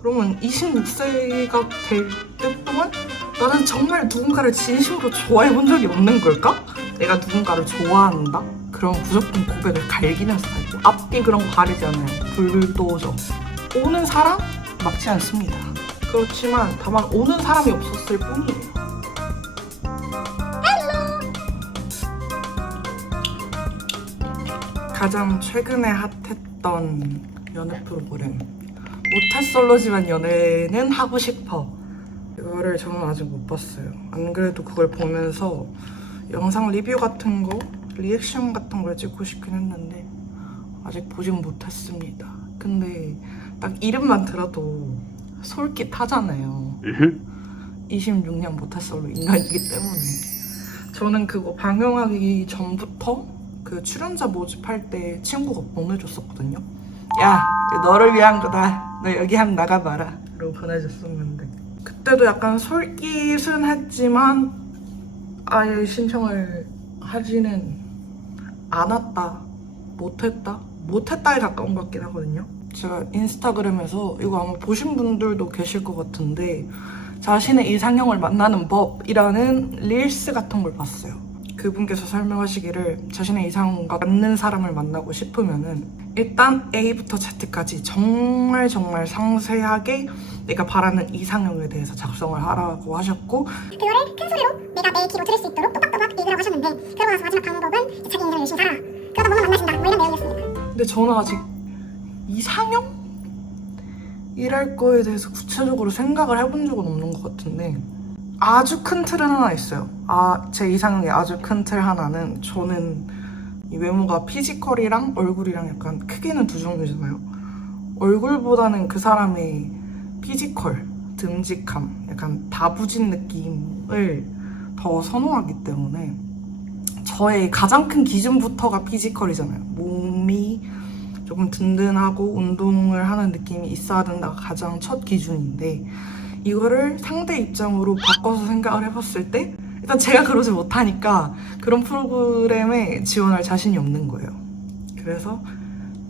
그러면 26세가 될 때 동안 나는 정말 누군가를 진심으로 좋아해 본 적이 없는 걸까? 내가 누군가를 좋아한다? 그럼 무조건 고백을 갈기는 스타일이고 앞뒤 그런 거 가리지 않아요. 불도저. 오는 사람 막지 않습니다. 그렇지만 다만 오는 사람이 없었을 뿐이에요. 가장 최근에 핫했던 연애 프로그램 모태솔로지만 연애는 하고 싶어. 이거를 저는 아직 못 봤어요. 안 그래도 그걸 보면서 영상 리뷰 같은 거 리액션 같은 걸 찍고 싶긴 했는데 아직 보진 못했습니다. 근데 딱 이름만 들어도 솔깃하잖아요. 26년 모태솔로 인간이기 때문에. 저는 그거 방영하기 전부터 그 출연자 모집할 때 친구가 보내줬었거든요. 야, 너를 위한 거다. 너 여기 한번 나가봐라. 라고 보내줬었는데 그때도 약간 솔깃은 했지만 아예 신청을 하지는 않았다. 못했다. 못했다에 가까운 것 같긴 하거든요. 제가 인스타그램에서 이거 아마 보신 분들도 계실 것 같은데 자신의 이상형을 만나는 법이라는 릴스 같은 걸 봤어요. 그분께서 설명하시기를 자신의 이상형과 맞는 사람을 만나고 싶으면은 일단 A부터 Z까지 정말 정말 상세하게 내가 바라는 이상형에 대해서 작성을 하라고 하셨고 그거를 큰 소리로 내가 내 귀로 들을 수 있도록 또박또박 읽으라고 하셨는데 그러고 나서 마지막 방법은 자기 인생을 열심히 살아라. 그러다 보면 만나신다. 뭐 이런 내용이었습니다. 근데 저는 아직 이상형? 이랄 거에 대해서 구체적으로 생각을 해본 적은 없는 것 같은데 아주 큰 틀은 하나 있어요. 아, 제 이상형의 아주 큰 틀 하나는 저는 이 외모가 피지컬이랑 얼굴이랑 약간 크게는 두 종류잖아요. 얼굴보다는 그 사람의 피지컬, 듬직함, 약간 다부진 느낌을 더 선호하기 때문에 저의 가장 큰 기준부터가 피지컬이잖아요. 몸이 조금 든든하고 운동을 하는 느낌이 있어야 된다가 가장 첫 기준인데 이거를 상대 입장으로 바꿔서 생각을 해봤을 때 일단 제가 그러지 못하니까 그런 프로그램에 지원할 자신이 없는 거예요. 그래서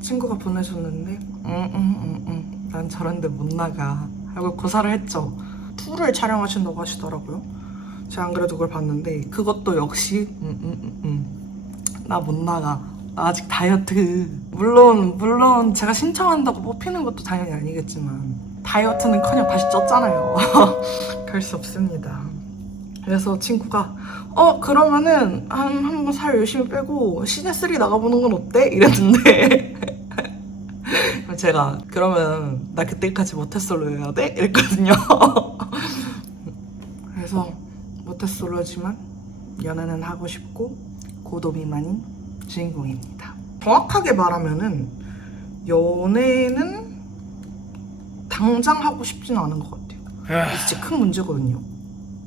친구가 보내줬는데 응응응응 난 저런데 못 나가 하고 고사를 했죠. 투를 촬영하신다고 하시더라고요. 제가 안 그래도 그걸 봤는데 그것도 역시 응응응응 나못 나가 나 아직 다이어트 물론 물론 제가 신청한다고 뽑히는 것도 당연히 아니겠지만 다이어트는커녕 다시 쪘잖아요. 그럴 수 없습니다. 그래서 친구가 어 그러면은 한 한 번 살 열심히 빼고 시내 3 나가보는 건 어때? 이랬는데. 제가 그러면 나 그때까지 모태솔로 해야 돼? 이랬거든요. 그래서 모태솔로지만 연애는 하고 싶고 고도비만인 주인공입니다. 정확하게 말하면은 연애는 당장 하고 싶지는 않은 것 같아요. 이게 진짜 큰 문제거든요.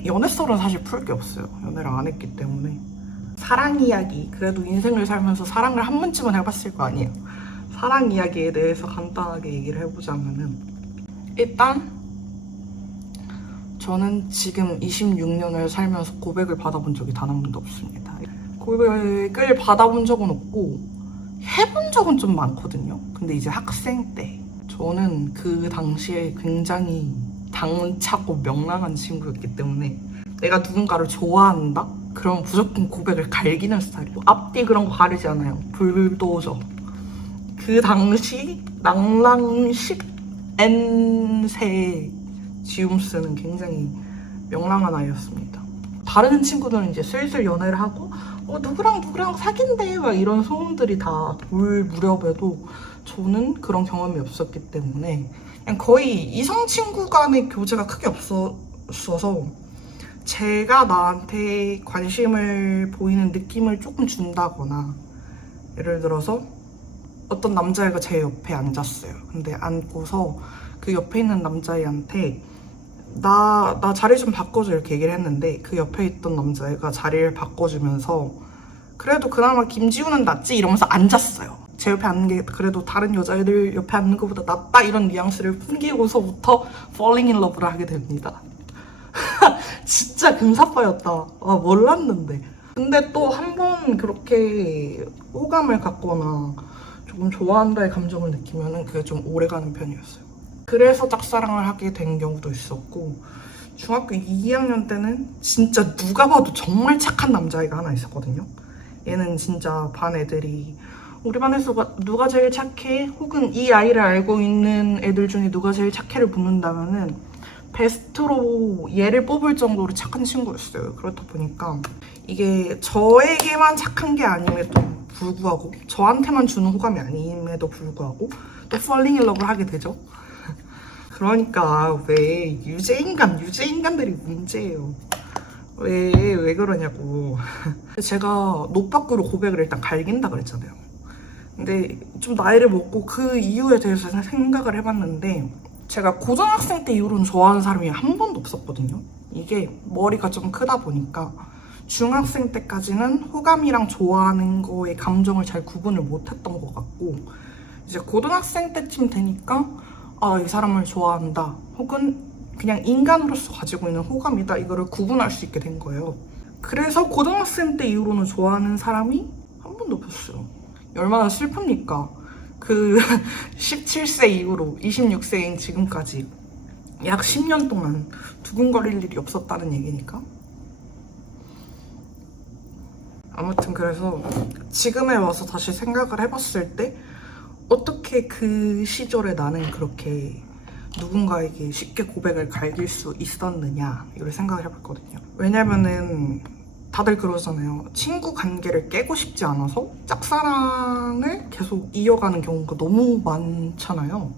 연애 썰은 사실 풀 게 없어요. 연애를 안 했기 때문에. 사랑 이야기, 그래도 인생을 살면서 사랑을 한 번쯤은 해봤을 거 아니에요. 사랑 이야기에 대해서 간단하게 얘기를 해보자면은 일단 저는 지금 26년을 살면서 고백을 받아본 적이 단 한 번도 없습니다. 고백을 받아본 적은 없고 해본 적은 좀 많거든요. 근데 이제 학생 때 저는 그 당시에 굉장히 당차고 명랑한 친구였기 때문에 내가 누군가를 좋아한다? 그럼 무조건 고백을 갈기는 스타일이고 앞뒤 그런 거 가리지 않아요. 불도저. 그 당시 낭랑식 N세 지움스는 굉장히 명랑한 아이였습니다. 다른 친구들은 이제 슬슬 연애를 하고 어, 누구랑 누구랑 사귄대 막 이런 소문들이 다 돌 무렵에도 저는 그런 경험이 없었기 때문에 그냥 거의 이성 친구 간의 교제가 크게 없었어서 제가 나한테 관심을 보이는 느낌을 조금 준다거나 예를 들어서 어떤 남자애가 제 옆에 앉았어요. 근데 앉고서 그 옆에 있는 남자애한테 나, 나 자리 좀 바꿔줘 이렇게 얘기를 했는데 그 옆에 있던 남자애가 자리를 바꿔주면서 그래도 그나마 김지우는 낫지 이러면서 앉았어요. 제 옆에 앉는 게 그래도 다른 여자애들 옆에 앉는 것보다 낫다 이런 뉘앙스를 풍기고서부터 falling in love를 하게 됩니다. 진짜 금사빠였다. 아, 몰랐는데. 근데 또 한 번 그렇게 호감을 갖거나 조금 좋아한다의 감정을 느끼면은 그게 좀 오래가는 편이었어요. 그래서 짝사랑을 하게 된 경우도 있었고 중학교 2학년 때는 진짜 누가 봐도 정말 착한 남자애가 하나 있었거든요. 얘는 진짜 반 애들이 우리 반에서 가- 누가 제일 착해? 혹은 이 아이를 알고 있는 애들 중에 누가 제일 착해를 묻는다면은 베스트로 얘를 뽑을 정도로 착한 친구였어요. 그렇다 보니까 이게 저에게만 착한 게 아님에도 불구하고 저한테만 주는 호감이 아님에도 불구하고 또 falling in love를 하게 되죠. 그러니까 왜 유죄인간 유죄인간들이 문제예요. 왜 왜 그러냐고. 제가 노빠꾸로 고백을 일단 갈긴다 그랬잖아요. 근데 좀 나이를 먹고 그 이유에 대해서 생각을 해봤는데 제가 고등학생 때 이후로는 좋아하는 사람이 한 번도 없었거든요. 이게 머리가 좀 크다 보니까 중학생 때까지는 호감이랑 좋아하는 거에 감정을 잘 구분을 못했던 것 같고 이제 고등학생 때쯤 되니까 아 이 사람을 좋아한다 혹은 그냥 인간으로서 가지고 있는 호감이다 이거를 구분할 수 있게 된 거예요. 그래서 고등학생 때 이후로는 좋아하는 사람이 한 번도 없었어요. 얼마나 슬픕니까? 그 17세 이후로 26세인 지금까지 약 10년 동안 두근거릴 일이 없었다는 얘기니까. 아무튼 그래서 지금에 와서 다시 생각을 해봤을 때 어떻게 그 시절에 나는 그렇게 누군가에게 쉽게 고백을 갈길 수 있었느냐 이걸 생각을 해봤거든요. 왜냐면은 다들 그러잖아요. 친구 관계를 깨고 싶지 않아서 짝사랑을 계속 이어가는 경우가 너무 많잖아요.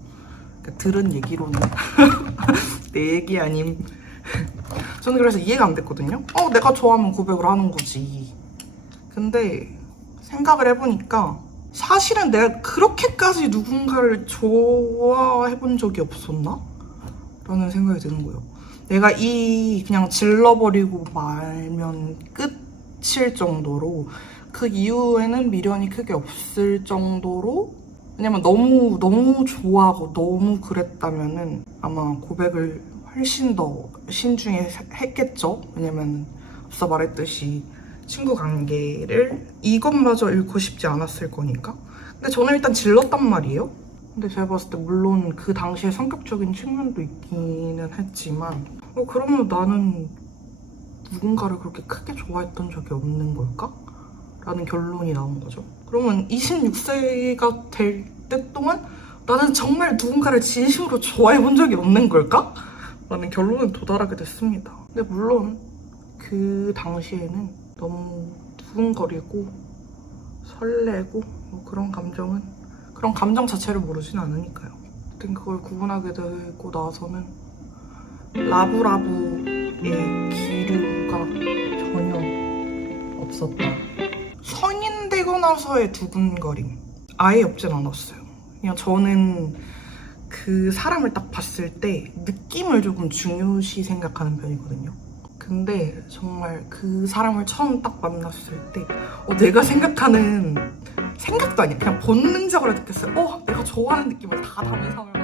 그러니까 들은 얘기로는 내 얘기 아님. 저는 그래서 이해가 안 됐거든요. 어, 내가 좋아하면 고백을 하는 거지. 근데 생각을 해보니까 사실은 내가 그렇게까지 누군가를 좋아해 본 적이 없었나? 라는 생각이 드는 거예요. 내가 이 그냥 질러버리고 말면 끝일 정도로 그 이후에는 미련이 크게 없을 정도로 왜냐면 너무 너무 좋아하고 너무 그랬다면은 아마 고백을 훨씬 더 신중히 했겠죠. 왜냐면 앞서 말했듯이 친구 관계를 이것마저 잃고 싶지 않았을 거니까. 근데 저는 일단 질렀단 말이에요. 근데 제가 봤을 때 물론 그 당시에 성격적인 측면도 있기는 했지만 어 그러면 나는 누군가를 그렇게 크게 좋아했던 적이 없는 걸까? 라는 결론이 나온 거죠. 그러면 26세가 될 때 동안 나는 정말 누군가를 진심으로 좋아해 본 적이 없는 걸까? 라는 결론에 도달하게 됐습니다. 근데 물론 그 당시에는 너무 두근거리고 설레고 뭐 그런 감정은 그런 감정 자체를 모르진 않으니까요. 아무튼 그걸 구분하게 되고 나서는 라브라브의 기류가 전혀 없었다. 성인 되고 나서의 두근거림 아예 없진 않았어요. 그냥 저는 그 사람을 딱 봤을 때 느낌을 조금 중요시 생각하는 편이거든요. 근데 정말 그 사람을 처음 딱 만났을 때 어, 내가 생각하는 생각도 아니야. 그냥 본능적으로 느꼈어요. 어, 내가 좋아하는 느낌을 다 담은 사람을